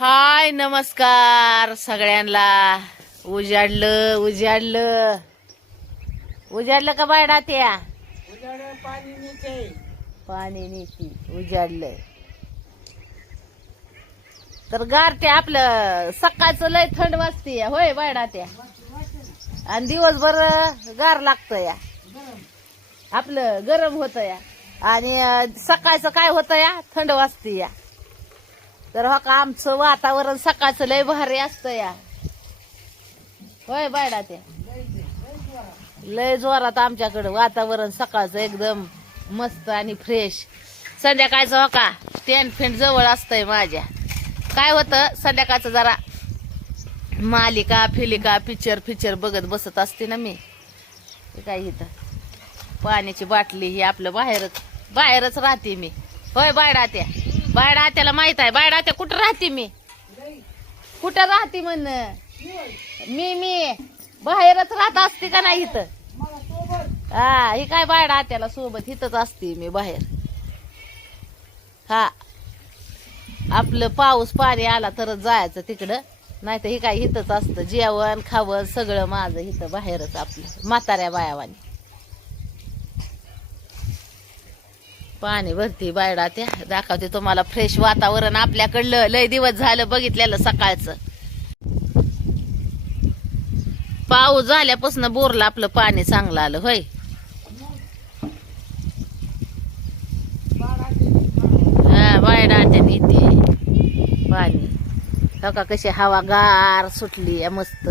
हाय नमस्कार सगळ्यांना. उजाडलं उजाडलं. उजाडलं का बायडा त्या पाणी नेती उजाडलंय. तर गारते आपलं सकाळचं लय थंड वाजते होय बायडा त्या आणि दिवसभर गार लागतं या. आपलं गरम होत या. आणि सकाळचं काय होतं या? थंड वाजते या. तर हो का आमचं वातावरण सकाळचं लय भारी असतं या. होय बायडा त्या लय जोरात आमच्याकडं वातावरण सकाळचं एकदम मस्त आणि फ्रेश संध्याकाळचं हो का स्टँड फेंट जवळ असतंय माझ्या. काय होतं संध्याकाळचं जरा मालिका फिलिका पिक्चर फिक्चर बघत बसत असते ना मी. काय इथं? पाण्याची बाटली ही आपलं बाहेरच बाहेरच राहते मी. होय बायडा त्या बायडा आत्याला माहीत आहे बायडा आत्या कुठं राहते मी? कुठं राहते म्हण? मी मी बाहेरच राहत असते का नाही इथं? हा ही काय बायडा आत्याला सोबत इथंच असते मी बाहेर. हा. आपलं पाऊस पाणी आला तरच जायचं तिकडं. नाही तर काय इथंच असतं. जेवण खावण सगळं माझं इथं बाहेरच आपलं म्हाताऱ्या बायावानी. पाणी भरती बायडा त्या. दाखवते तुम्हाला फ्रेश वातावरण आपल्याकडलं. लय दिवस झालं बघितलेलं सकाळचं. पाऊस झाल्यापासून बोरला आपलं पाणी चांगलं आलं होय. हा बायडा त्या येते. पाणी. का कशी हवा गार सुटली आहे मस्त.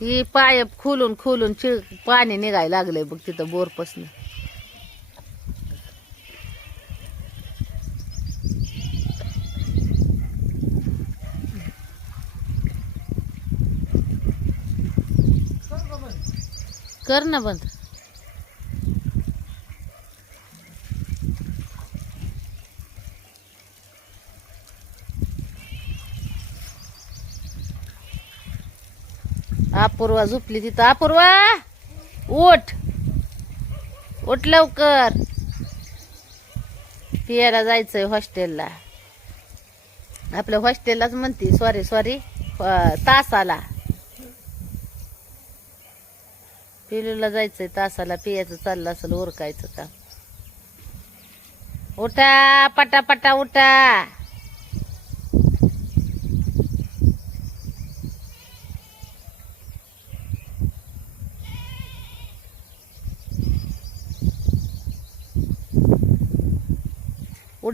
ती पाय खोलून खोलून चिळ पाणी निघायला लागलंय बघ तिथं बोरपासून. कर ना बंद. अपूर्वा झोपली तिथं. अपूर्वा ओठ ओठ लवकर. पियाला जायचंय हॉस्टेलला. आपल्या हॉस्टेललाच म्हणते सॉरी सॉरी तासाला. पिलूला जायचंय तासाला पियाचं चाललं असेल ओरकायचं काम. उठा पटा पटा उठा.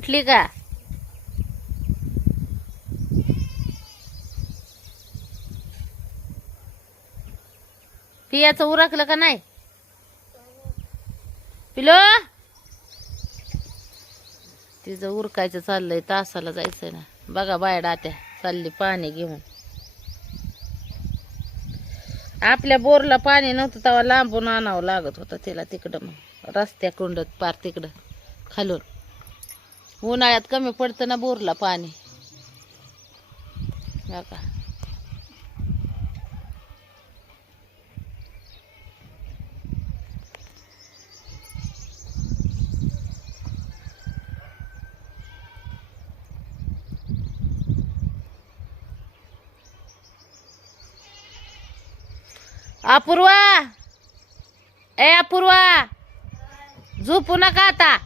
उठली का? पियाचं उरकलं का नाही? पिलो! तिचं उरकायचं चाललंय तासाला जायचंय ना. बघा बाय आत्या चालली पाणी घेऊन. आपल्या बोरला पाणी नव्हतं तेव्हा लांबून आणावं लागत होतं तिला तिकडं मग. रस्त्या कुंडत पार तिकडं खालून. उन्हाळ्यात कमी पडतं ना बोरला पाणी. का. अपूर्वा! ए अपूर्वा! झोपू नका आता.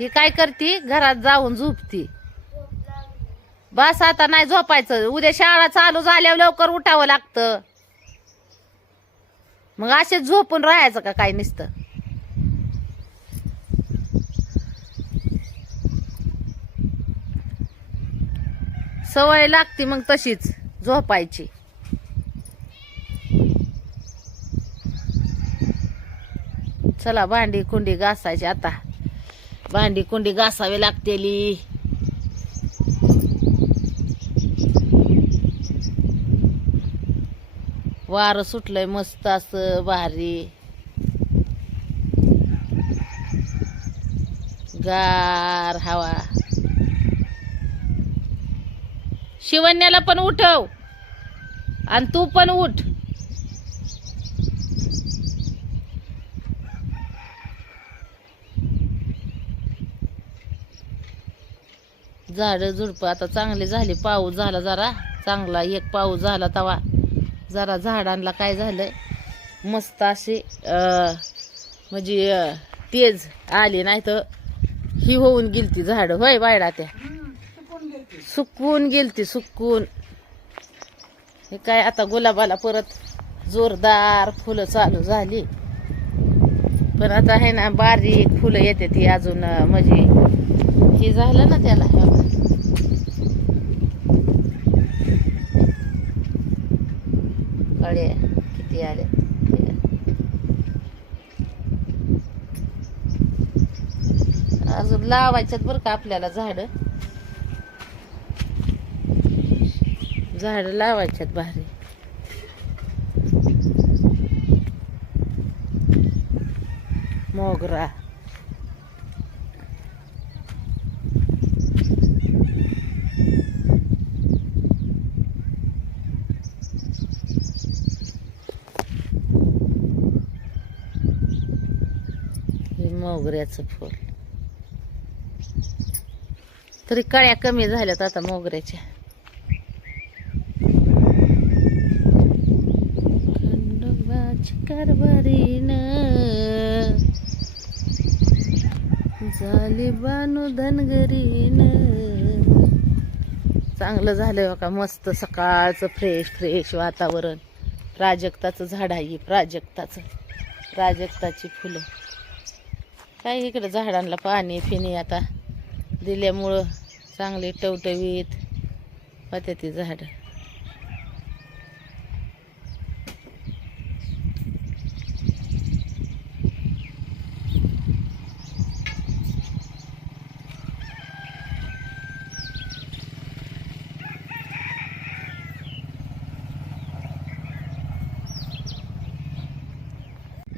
ही काय करती? घरात जाऊन झोपती. बस आता नाही झोपायचं. उद्या शाळा चालू झाल्यावर लवकर उठावं लागतं. मग असेच झोपून राहायचं का काय नुसतं? सवय लागती मग तशीच झोपायची. चला भांडी कुंडी घासायची आता. भांडी कुंडी घासावी लागतेली. वारं सुटलंय मस्त असं भारी. गार हवा. शिवण्याला पण उठव. आणि तू पण उठ. झाडं झुडपं आता चांगले झाले पाऊस झाला जरा चांगला एक पाऊस झाला तवा. जरा झाडांना काय झालं मस्त असे म्हणजे तेज आले नाही तर ही होऊन गेलती झाड. होय बायडा त्या. सुकून गेलती सुकून. हे काय आता गुलाबाला परत जोरदार फुलं चालू झाली. पण आता आहे ना बारीक फुलं येते ती अजून म्हणजे हे झालं ना त्याला. हे किती आले? अजून लावायच्यात बरं का आपल्याला झाड? झाड लावायच्यात भारी. मोगरा हे मोगऱ्याचं फुल. तरी कळ्या कमी झाल्यात आता मोगऱ्याच्या. कारभारीन झाली बानू धनगरीन. चांगलं झालं का मस्त सकाळचं फ्रेश फ्रेश वातावरण. प्राजक्ताचं झाड आहे प्राजक्ताचं. प्राजक्ताची फुलं. काय इकडं झाडांना पाणी फिनी आता दिल्यामुळं चांगली टवटवीत होत्या ती झाडं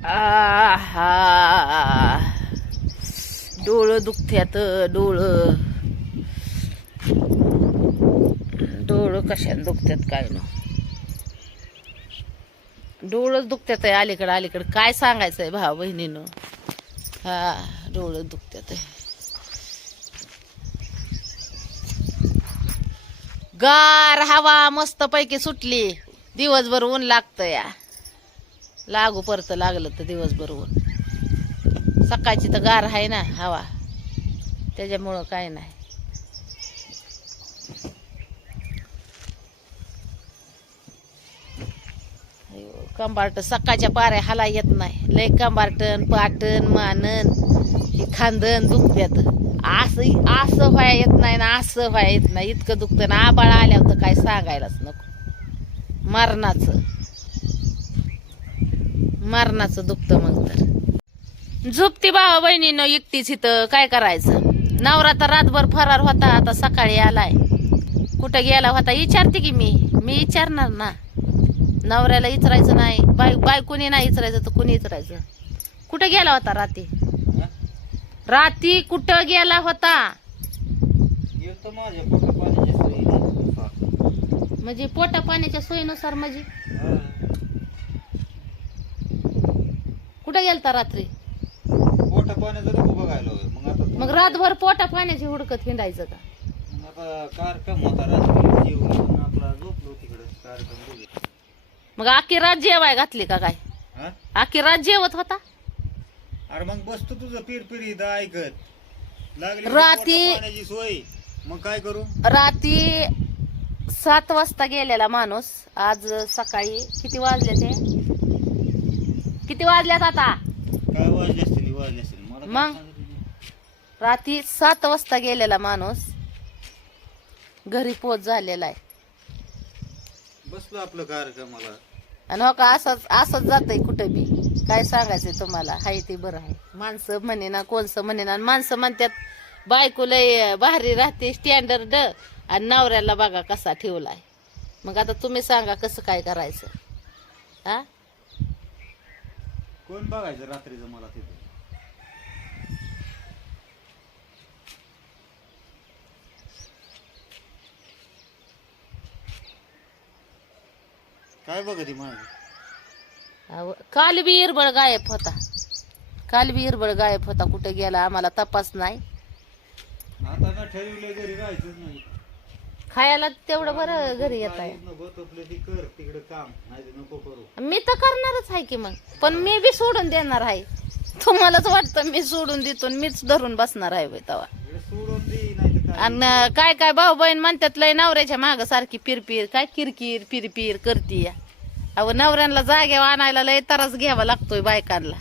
आहा डोळं दुखत्यात डोळं डोळं कशाने दुखत्यात काय ना डोळंच दुखत्यात आहे अलीकडं अलीकडं काय सांगायचं आहे भाऊ बहिणीनं हा डोळं दुखत्यात आहे गार हवा मस्त पैकी सुटली. दिवसभर ऊन लागतं या. लागू परत लागलं तर दिवसभर ऊन. सकाळची तर गार आहे ना हवा. त्याच्यामुळं काय नाही. अयो, कंबार्ट सकाळच्या पाऱ्या हाला येत नाही. लय कंबार्टन पाटण मानन खांदन दुखत्यात. असं असं व्हाय येत नाही ना असं व्हाय येत नाही. इतकं दुखतं ना आबाळ आल्यावर तर काय सांगायलाच नको. मरणाचं. मरणाचं दुखतं मग तर. झोपती भावा बहिणीनं एकटीच इथं काय करायचं? नवरा तर रातभर फरार होता आता सकाळी आलाय. कुठं गेला होता? विचारते की मी. मी विचारणार ना. नवऱ्याला विचारायचं नाही. बाय बायकोनी नाही विचारायचं तर कुणी विचारायचं कुठं गेला होता राती? राती कुठं गेला होता. म्हणजे पोटा पाण्याच्या सोयीनुसार म्हणजे. कुठं गेलता रात्री? पोटा पाण्याचं बघायला. मग रातभर पोटा पाण्याची हुडकत हिंडायचं का? मग आता कार्यक्रम होता रात्री जेवण आपला झोपलो तिकडे कार्यक्रम बघितला. मग आखी रात जेवाय घातली का काय? हा? आखी रात जेवत होता? अरे मग बसतो तुझं पीर पीर इथं ऐकत. लागली राती- पोटा पाण्याची सोय. मग काय करू? रात्री सात वाजता गेलेला माणूस आज सकाळी किती वाजले ते? किती वाजल्यात आता? काय वाजले असतील वाजले असतील. मला काय मग? सांगत? रात्री सात वाजता गेलेला माणूस घरी पोच झालेला आहे. बसलो आपलं कार्यक्रमाला. आणि हो का असंच असंच जातंय कुठं बी. काय सांगायचंय तुम्हाला? हाय ते बरं आहे. माणसं म्हणे ना कोणसं म्हणे ना आणि माणसं म्हणतात बायको लय भारी राहते स्टँडर्ड आणि नवऱ्याला बघा कसा ठेवलाय. मग आता तुम्ही सांगा कसं काय करायचं? हा? कोण बघायचं रात्रीचं मला तिथं? काय माझं अहो, काल बी इरबळ गायब होता. काल बी इरबळ गायब होता कुठे गेला आम्हाला तपास नाही. आता ना ठरवलंय घरी राहायचंच नाही. खायला तेवढं बरं घरी येत आहे. काही नको तपलं ती कर तिकडे काम नाही तर नको करू. मी तर करणारच आहे की मग. पण मी बी सोडून देणार आहे. तुम्हालाच वाटतं मी सोडून देतो आणि मीच धरून बसणार आहे बाई इकडे सोडून दे. आणि काय काय भाऊ बहीण म्हणतात लय नवऱ्याच्या माग सारखी पिरपीर काय किरकिर पिरपीर करती अहो नवऱ्यांना जाग्यावर आणायला लय त्रास घ्यावा लागतोय बायकांना.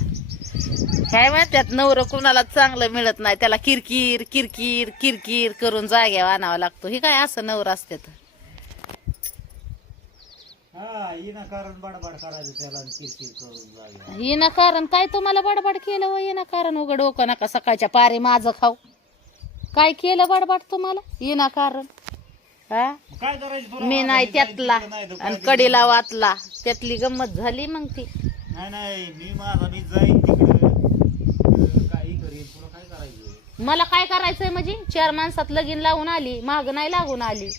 काय म्हणतात नवरं कुणाला चांगलं मिळत नाही त्याला किरकिर किरकिर किरकिर करून जाग्यावर आणावा लागतो. हे काय असं नवर असतात हा येणं कारण बडबड करायचं त्याला किरकिर करून जागे. ये ना कारण काय तुम्हाला बडबड केलं व ये ना कारण? उघड डोकं नका सकाळच्या पारी माझं खाऊ. काय केलं बडबड तुम्हाला? ये ना कारण. हा? काय करायचं तुला? मी नाही त्यातला जायचं नाही तर आणि कडीला वाचला त्यातली गंमत झाली मग ती. नाही नाही. मी माझा मी जाईन तिकडे. काही करीन? तुला काय करायचं? मला काय करायचंय म्हणजे? चार माणसात लगीन लावून आली. माग नाही लागून आली.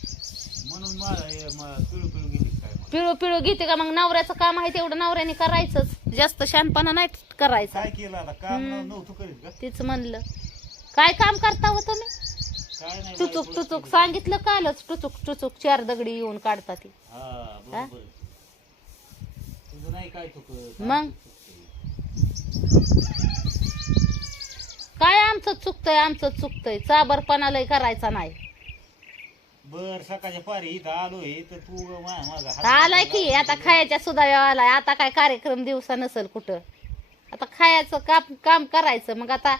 म्हणून माझा हे म- पिळू पिळू गेली काय मला. पिळू पिळू घेते का? मग नवऱ्याचं काम आहे तेवढं नवऱ्याने करायचंच. जास्त शानपणा नाही करायचा. काय केलं आता? काम नव्हतं करीत का? तीच म्हणलं. काय काम करता हो तुम्ही? काय नाही टुचुक सांगितलं कालच टुचुक टुचुक चार दगडी येऊन काढता ती. हा बरोबर. तुझं नाही काय चुकत मग? काय आमचं चुकतंय आमचं चुकतंय? चाबरपणा लय करायचा नाही. बर सकाळच्या पारी इथं आलोय तर तू हात आलाय की आता खायच्या सुद्धा वेळ आलाय. आता काय कार्यक्रम दिवसा नसेल कुठं? आता खायचं काम काम करायचं. मग आता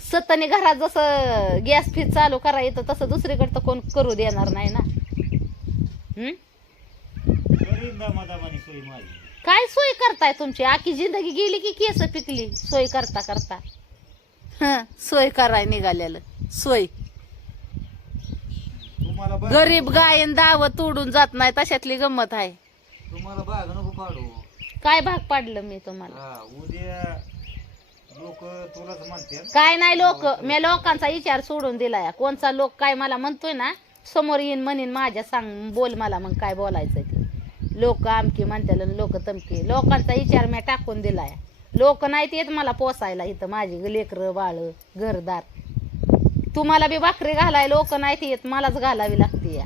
सतनी घरात जसं गॅस फीज चालू करायचं तसं दुसरीकडे तर कोण करू देणार नाही ना. हम्म? काय सोय करताय तुमची? आखी जिंदगी गेली की केस पिकली? सोय करता करता. हं, सोय कराय निघालेलं. सोय. तुम्हाला बाग गरीब गायन दाव तोडून जात नाही तशातली गंमत आहे. तुम्हाला बाग नको पाडू. काय भाग पाडलं मी तुम्हाला? हा उद्या लोक तुलाच म्हणते काय नाही लोक मी लोकांचा विचार सोडून दिलाय. कोणचा लोक काय मला म्हणतोय ना समोर येईन म्हणीन माझ्या सांग बोल मला मग काय बोलायचं ते. लोक आमकी म्हणते लोक तमकी. लोकांचा विचार मी टाकून दिलाय. लोक नाहीत येत मला पोसायला इथं माझी लेकरं बाळ घरदार. तुम्हाला बी भाकरी घालाय लोक नाहीत येत मलाच घालावी लागते या.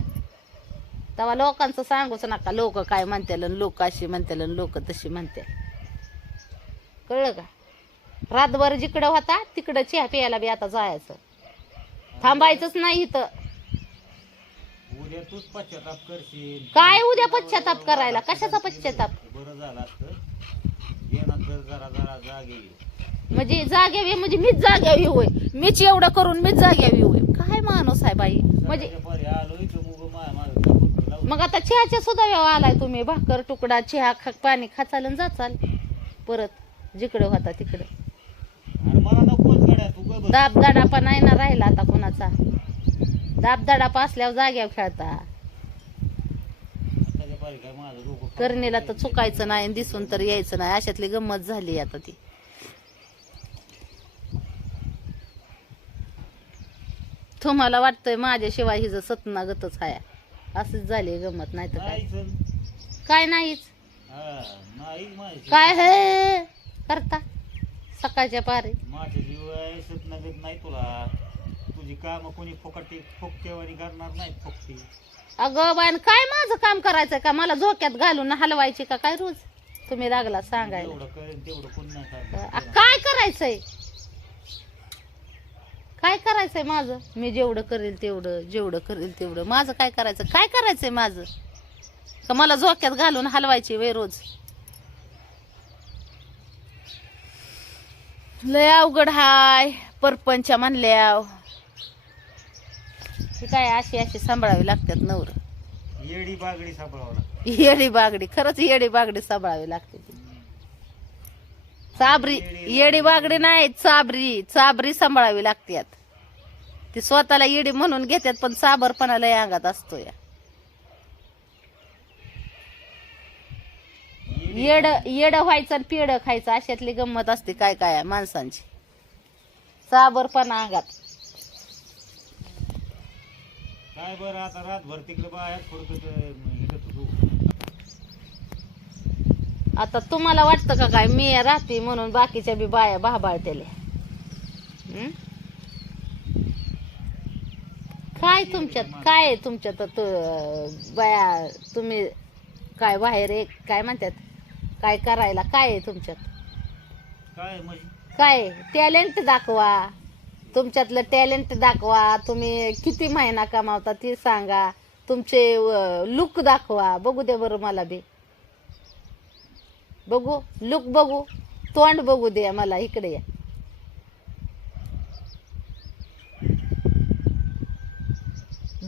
तेव्हा लोकांचं सांगूच नका लोक काय म्हणते लोक अशी म्हणते लोक तशी म्हणते कळलं का? रातभर जिकडं होता तिकडं चहा प्यायला बी आता जायचं. थांबायचंच नाही इथं. उद्या तूच पश्चाताप करशील. काय उद्या पश्चाताप करायला? कशाचा पश्चाताप? बरं झालं असतं. येणार तर जरा जरा जागे ये. म्हणजे जाग्यावी म्हणजे मीच जाग्यावी होय. मीच एवढं करून मीच जाग्यावी होय. काय माणूस आहे बाई? म्हणजे मुग आता चहाच्या सुद्धा वेळ आलाय तुम्ही. भाकर तुकडा चहा खा पाणी खाचाल आणि जाचाल. परत जिकडं होता तिकडं. आणि मला नकोच गड्या तू ग बस. दाब दाडापा नाही ना राहिला आता कोणाचा. दाब दाडापा असल्यावर जाग्यावर खेळता. करणीला तर चुकायचं नाही दिसून तर यायचं नाही. अशातली गंमत झाली आता ती. तुम्हाला वाटतंय माझ्याशिवाय हिचं सतनागतच आहे. असंच झाली गंमत नाही तर काय काय नाहीच? हा काय हे? करता. सकाळच्या पारी. माझ्या जीव आहे सतनगत नाही तुला. तुझी काम कोणी फुकटी फुकटेवानी करणार नाही फुकटी. अगं बाय काय माझं काम करायचं का? मला झोक्यात घालून हलवायची का? काय रोज? तुम्ही लागला सांगायला. करेन तेवढं कोण नाही अ, करणार काय करायचंय? काय करायचंय माझं? मी जेवढं करेल तेवढं जेवढं करेल तेवढं. माझं काय करायचं? काय करायचंय माझं? का मला झोक्यात घालून हलवायची वे रोज? लय अवघड हाय. परपंच म्हणल्याव. ही काय अशी अशी सांभाळावी लागतात नवर. येडी बागडी लागतं. येडी बागडी खरंच येडी बागडी सांभाळावी लागते चाबरी येडी बागडी नाही चाबरी चाबरी सांभाळावी लागतात ती स्वतःला येडी म्हणून घेतात पण साबरपणा लय अंगात असतो या. येड येड व्हायचं आणि पेड खायचं अशातली गंमत असते काय काय माणसांची. साबरपणा अंगात. काय बरं आता रातभर तिकडे बाहेर आता तुम्हाला वाटतं का काय? मी राहते म्हणून बाकीच्या बी बाया भाबाळतेले हं? काय तुमच्यात? काय आहे तुमच्यात? बाया तुम्ही काय बाहेर एक काय म्हणतात? काय करायला? काय आहे तुमच्यात? काय म्हणजे काय टॅलेंट दाखवा. तुमच्यातलं टॅलेंट दाखवा. तुम्ही किती महिना कमावता ते सांगा. तुमचे लुक दाखवा. बघू दे बरं मला बी. बघू? लुक बघू. तोंड बघू दे मला. इकडे या.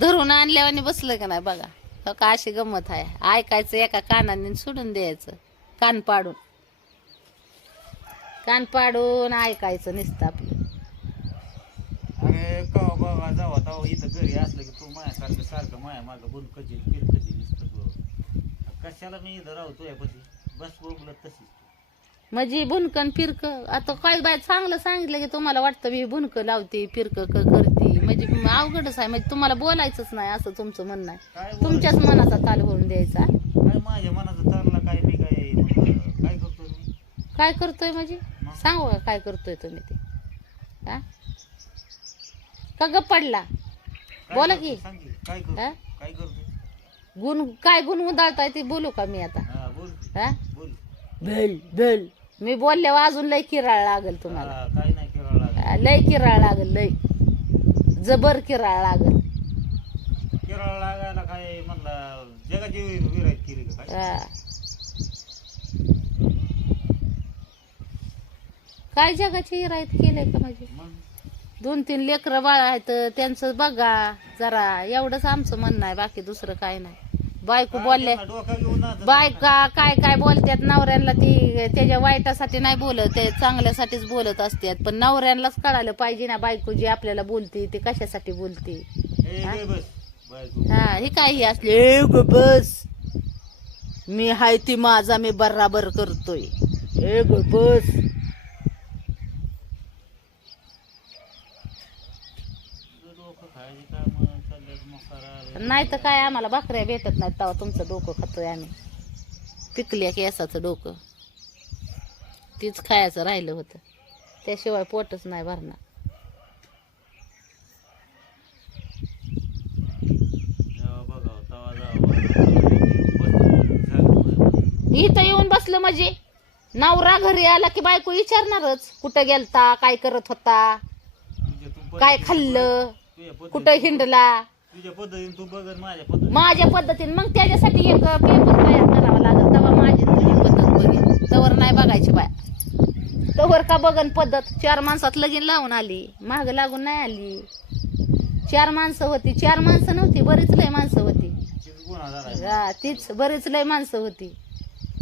धरून आणल्यावानी बसलं का नाही बघा? हो का अशी गंमत आहे? ऐकायचं एका कानाने आणि सोडून द्यायचं. कान पाडून. कान पाडून ऐकायचं नुसतं आपलं. अरे कवा बाबा जावा इथं घरी असलं की तू माझ्यासारखं सारखं माया मागं बुन कधी फिर कधी नुसतं तू. कशाला मी इथं राहतो यापती बस तशीच. म्हणजे बुनकन फिरक आता काय बाय चांगलं सांगितलं की तुम्हाला वाटतं मी बुनकं लावते फिरक करते. म्हणजे अवघडच आहे. म्हणजे तुम्हाला बोलायचंच नाही असं तुमचं म्हणणं आहे. काय तुमच्याच मनाचा ताल होऊन द्यायचा. माझ्या मनाचं चाललं काय मी काय मग काय करतो मी? काय करतोय म्हणजे मग? सांगू का काय करतोय तुम्ही ते. हा? का गप पडला? काय बोला करतो? की. सांग की, काय करतो? काय करतो गुण काय गुण उदाळताय ते बोलू का मी आता? हा बोल की, हा? बोल. बेल बेल मी बोलल्यावर अजून लय किराळ लागल तुम्हाला. हा, काय नाही केलं लागत हा, लय किराळ लागल लय. जबर किराळ लागल. केरळ लागायला काय जगाची केली का काय? हा. काय जगाची केलंय का माझे? मग? दोन तीन लेकरं बाळ आहेत त्यांचं बघा जरा. एवढंच आमचं म्हणणं आहे बाकी दुसरं काय नाही. बायको बोलले काय डोका घेऊन नाचत बायका काय काय बोलतात नवऱ्यांना ती त्याच्या वाईटासाठी नाही बोलत ते चांगल्यासाठीच बोलत असतात पण नवऱ्यांनाच कळालं पाहिजे ना बायको जी आपल्याला बोलते ती कशासाठी बोलते? ए, बस. हा हे काय हे असले. ए ग बस. मी हाय ती माझा मी बराबर करतोय. ए ग बस. नाही तर काय आम्हाला भाकऱ्या भेटत नाहीत तेव्हा तुमचं डोकं खातोय आम्ही. पिकल्या केसाचं डोकं. तीच खायचं राहिलं होतं. त्याशिवाय पोटच नाही भरणार जेव्हा बघावं तेव्हा जावं बस इथं येऊन बसलं म्हणजे? नवरा घरी आला की बायको विचारणारच. कुठं गेलता? काय करत होता? काय खाल्लं? कुठं हिंडला? तुझ्या पद्धतीने तू बघ आणि माझ्या पद्धतीने माझ्या पद्धतीने. मग त्याच्यासाठी एक पेपर तयार करावा लागेल. तेव्हा माझी तुझी पद्धत बघेल तवर नाही बघायची बाय. तवर का बघन पद्धत? चार माणसात लगीन लावून आली. माग लागून नाही आली. चार माणसं होती. चार माणसं नव्हती. बरीच लय माणसं होती. हा, तीच बरीच लय माणसं होती.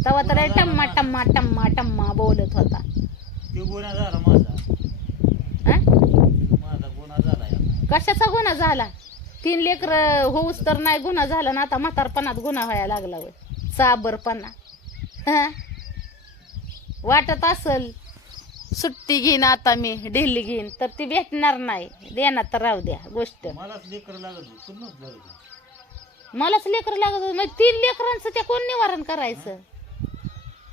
तेव्हा तर लय टम्मा टम्मा टम्मा टम्मा बोलत होता. ते गुन्हा झाला माझा. हा? माझा गुन्हा झाला या कशाचा गुन्हा झाला? तीन लेकर होऊस तर नाही गुन्हा झाला ना आता म्हातारपणात गुन्हा व्हायला लागला वय साबरपणा. हं? वाटत असल सुट्टी घेईन आता मी ढिल्ली घेईन तर ती भेटणार नाही. देणार तर राहू द्या गोष्ट. मलाच लेकर लागत होतं. मलाच लेकर लागत होतं. मग तीन लेकरांचं त्या कोण निवारण करायचं?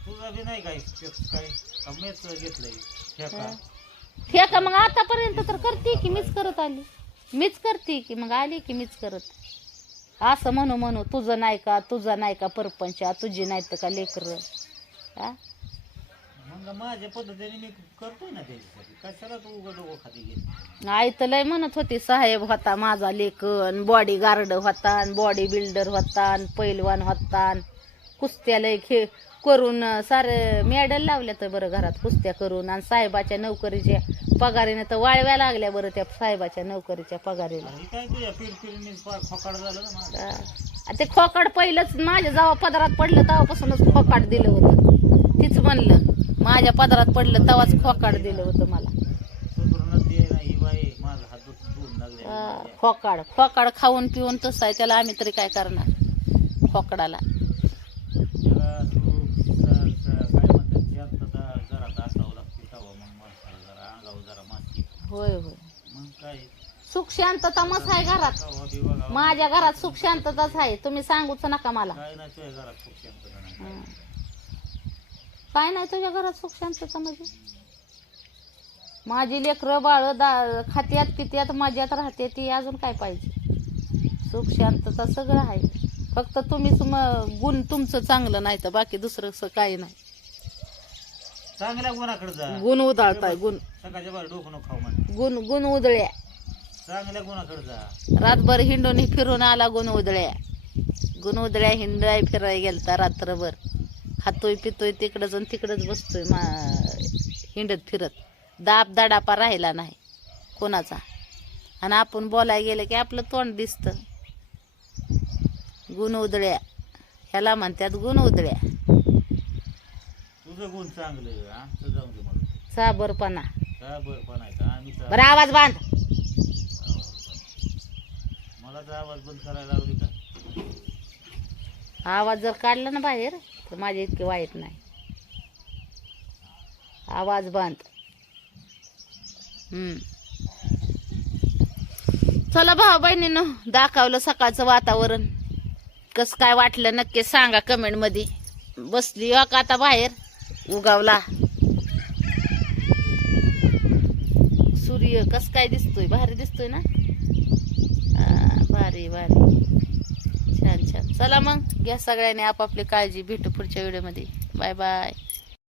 तुझा बी नाही काय ते काय कमेच घेतलंय. ठेका हे का? मग आतापर्यंत तर करते की मीच करत आली? मीच करते की मग आली की मीच करत? असं म्हणू म्हणू तुझं नाही का तुझं नाही का परपंच तुझी नाही तर का लेकर? मग माझ्या पद्धतीने मी करतोय ना त्याच्यासाठी. कशाला तू उघड डोकं आई तर लय म्हणत होती साहेब होता माझा लेखन बॉडी गार्ड होता बॉडी बिल्डर होता पैलवान होता कुस्त्या लय खे करून सारे मेडल लावल्या तर बरं घरात कुस्त्या करून. आणि साहेबाच्या नोकरीच्या पगारीने तर वाळव्या लागल्या बरं त्या साहेबाच्या नोकरीच्या पगारीला. आणि काय तुझ्या पिरपिरीने फार खोकाड झालं ना माझं? आ, ते खोकाड पहिलंच माझ्या जेव्हा पदरात पडलं तेव्हापासूनच खोकाड दिलं होतं. तीच म्हणलं. माझ्या पदरात पडलं तेव्हाच खोकाड दिलं होतं मला. खोकाड. खोकाड खाऊन पिऊन तसं आहे त्याला आम्ही तरी काय करणार? खोकडाला. होय होय. सुख शांतता मस आहे घरात. माझ्या घरात सुख शांतताच आहे. तुम्ही सांगूच नका मला. काय नाही तुझ्या घरात सुख शांतता म्हणजे? माझी लेकरं बाळ दा खात्यात पित्यात मज्यात राहते ती अजून काय पाहिजे? सुख शांतता सगळं आहे. फक्त तुम्हीच मग गुण तुमचं चांगलं नाही तर बाकी दुसरं असं काही नाही. चांगल्या गुणाकडे जा. गुण उधळताय गुण. सकाळच्या बाहेर डोकं नको खाऊ म्हणे. गुण गुण उधळ्या. चांगल्या गुणाकडे जा. रातभर हिंडून फिरून आला गुण उधळ्या. गुण उधळ्या हिंडाय फिराय गेलता रात्रभर. खातोय पितोय तिकडंच आणि तिकडंच बसतोय मा हिंडत फिरत. दाब दाडापा राहिला नाही कोणाचा. आणि आपण बोलाय गेलं की आपलं तोंड दिसतं. गुण उधळ्या. ह्याला म्हणतात गुण उधळ्या. तुझं गुण चांगलं आहे, आमचं जाऊन दे मला साबरपणा. का बरं पण आहे का? आम्ही चा- बरं आवाज बांध मला तर आवाज बंद करायला लावली का? आवाज जर काढला ना बाहेर तर माझे इतके वाईट नाही. आवाज बंद. चला भाऊ बहिणीनं दाखवलं सकाळचं वातावरण. कसं काय वाटलं नक्की सांगा कमेंटमध्ये. बसली हो का आता बाहेर? उगावला. सूर्य कस काय दिसतोय? भारी दिसतोय ना? भारी भारी. छान चला मग. घ्या सगळ्यांनी आपापली काळजी. भेटू पुढच्या व्हिडिओमध्ये. Bye bye.